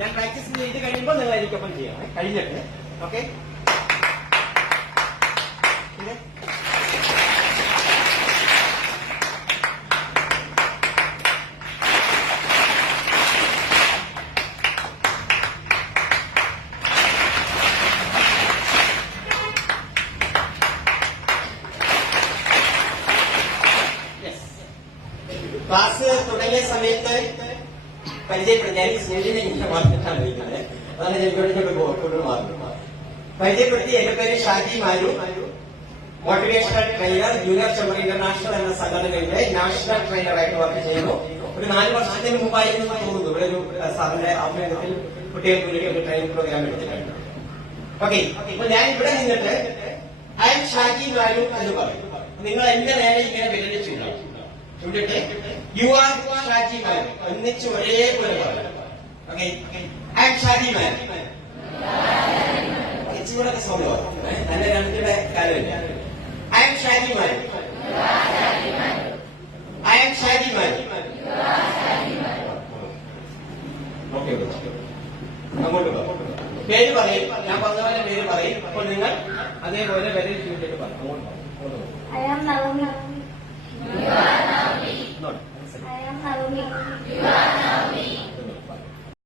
ഞാൻ പ്രാക്ടീസ് ചെയ്ത് കഴിയുമ്പോൾ നിങ്ങൾ എനിക്കൊപ്പം ചെയ്യണം. കഴിഞ്ഞിട്ട് ഓക്കെ. ക്ലാസ് തുടങ്ങിയ സമയത്ത് പരിചയപ്പെടുത്തി ഞാൻ സ്റ്റേജിനെ ഇങ്ങനെ മാർക്കിട്ടാണ് ഇരിക്കുന്നത്. അതാണ് എനിക്കോട് മാറുന്നത്. പരിചയപ്പെടുത്തി. എന്റെ പേര് Shaji Maru, motivational trainer, junior chamber international എന്ന സംഘടനയുടെ നാഷണൽ ട്രെയിനറായിട്ട് വർക്ക് ചെയ്യുന്നു. ഒരു 4 വർഷത്തിന് മുമ്പായിരുന്നു തോന്നുന്നു ഇവിടെ ഒരു സാറിന്റെ ആഭിമുഖ്യത്തിൽ കുട്ടികൾക്ക് വേണ്ടി ഒരു ട്രെയിനിങ് പ്രോഗ്രാം എടുത്തിട്ടുണ്ട്. ഓക്കെ. അപ്പൊ ഞാൻ ഇവിടെ നിന്നിട്ട് ഐ എം ഷാജി മാരു എന്ന് പറയും. നിങ്ങൾ എന്റെ നേരെ ഇങ്ങനെ വിരലിച്ചുണ്ടാവും. ചൂണ്ടിട്ട് യു ആർ ഷാജി മാൻ ഒന്നിച്ച് ഒരേപോലെ പറയാം. ഓക്കെ. ഐ എം ഷാജി മാൻ. ഇച്ചിരൂടെ സമയം നല്ല രണ്ടിയുടെ കാര്യമില്ല. I M Shaji man. I M Shaji man. Okay. അങ്ങോട്ട് പേര് പറയും. ഞാൻ പറഞ്ഞ പോലെ പേര് പറയും. അപ്പോൾ നിങ്ങൾ അതേപോലെ പേര് ചൂണ്ടിട്ട് പറയും. അങ്ങോട്ട് പറയും. I am Navami. You are Navami. No. I am Navami. You are